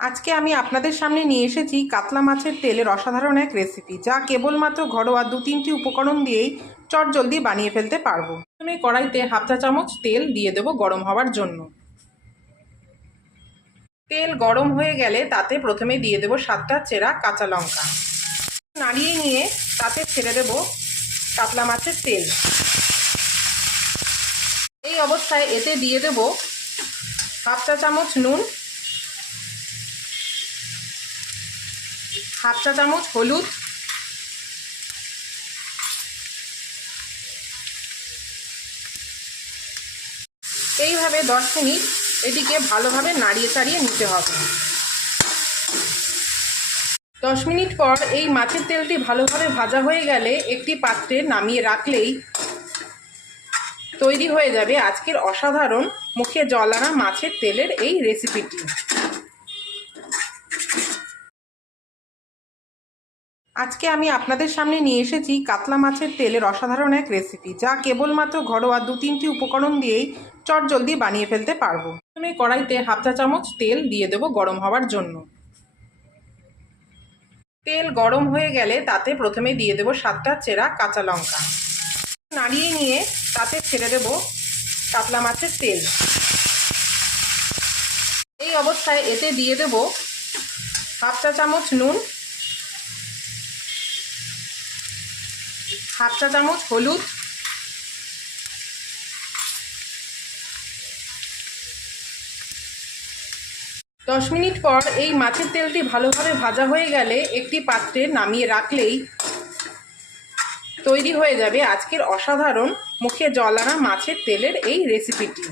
আজকে আমি আপনাদের সামনে নিয়ে এসেছি কাতলা মাছের তেলের অসাধারণ এক রেসিপি, যা কেবলমাত্র ঘরোয়া 2-3টি উপকরণ দিয়েই চটজলদি বানিয়ে ফেলতে পারবো। প্রথমে কড়াইতে হাফ চা চামচ তেল দিয়ে দেবো গরম হওয়ার জন্য। তেল গরম হয়ে গেলে তাতে প্রথমে দিয়ে দেবো 7টা চেরা কাঁচা লঙ্কা। নাড়িয়ে নিয়ে তাতে ছেড়ে দেবো কাতলা মাছের তেল। এই অবস্থায় এতে দিয়ে দেবো হাফ চা চামচ নুন, হাফ চা চামচ হলুদ, এইভাবে 10 মিনিট এটিকে ভালোভাবে নাড়িয়ে চাড়িয়ে নিতে হবে। 10 মিনিট পর এই মাছের তেলটি ভালোভাবে ভাজা হয়ে গেলে একটি পাত্রে নামিয়ে রাখলেই তৈরি হয়ে যাবে আজকের অসাধারণ মুখে জল আনা মাছের তেলের এই রেসিপিটি। আজকে আমি আপনাদের সামনে নিয়ে এসেছি কাতলা মাছের তেলের অসাধারণ এক রেসিপি, যা কেবলমাত্র ঘরোয়া 2-3টি উপকরণ দিয়েই চটজলদি বানিয়ে ফেলতে পারবো। প্রথমে কড়াইতে হাফ চা চামচ তেল দিয়ে দেবো গরম হওয়ার জন্য। তেল গরম হয়ে গেলে তাতে প্রথমে দিয়ে দেবো 7টা চেরা কাঁচা লঙ্কা। নাড়িয়ে নিয়ে তাতে ছেড়ে দেবো কাতলা মাছের তেল। এই অবস্থায় এতে দিয়ে দেবো হাফ চা চামচ নুন, হাফ চা চামচ হলুদ, দশ মিনিট পর এই মাছের তেলটি ভালোভাবে ভাজা হয়ে গেলে একটি পাত্রে নামিয়ে রাখলেই তৈরি হয়ে যাবে আজকের অসাধারণ মুখে জল আনা মাছের তেলের এই রেসিপিটি।